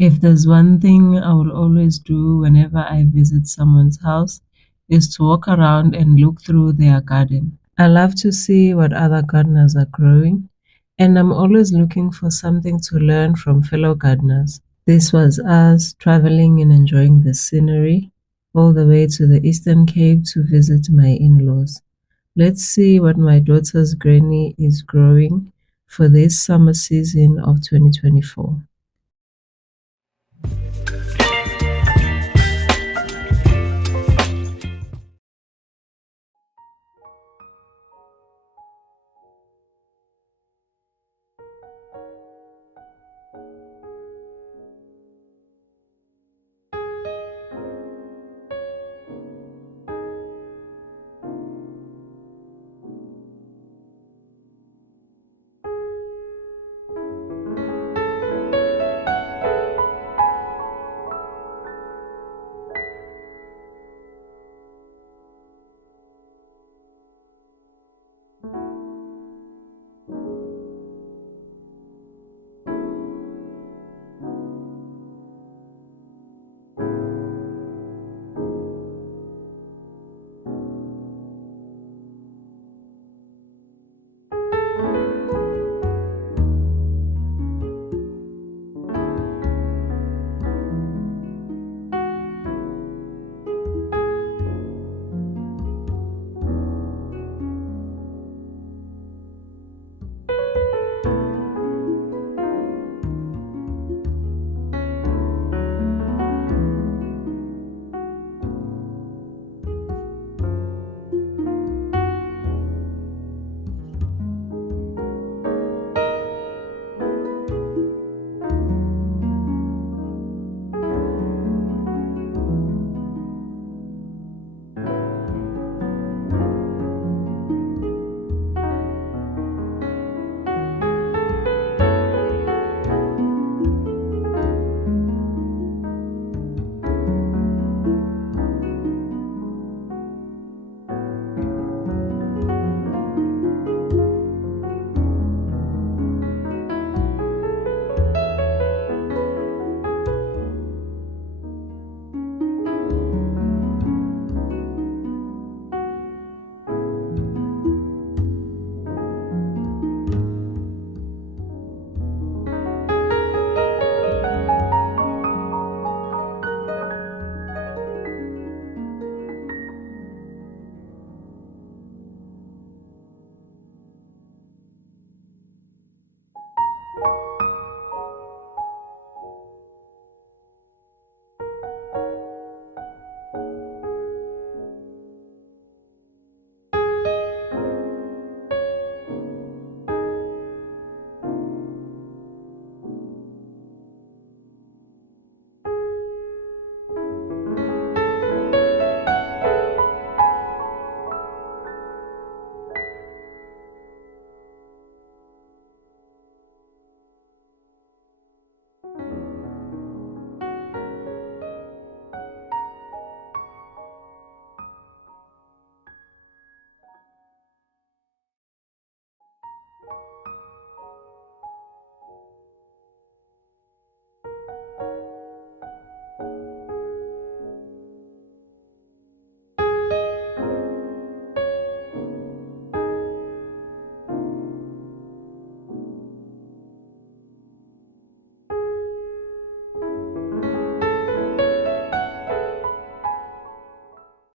If there's one thing I will always do whenever I visit someone's house, is to walk around and look through their garden. I love to see what other gardeners are growing, and I'm always looking for something to learn from fellow gardeners. This was us traveling and enjoying the scenery all the way to the Eastern Cape to visit my in-laws. Let's see what my daughter's granny is growing for this summer season of 2024.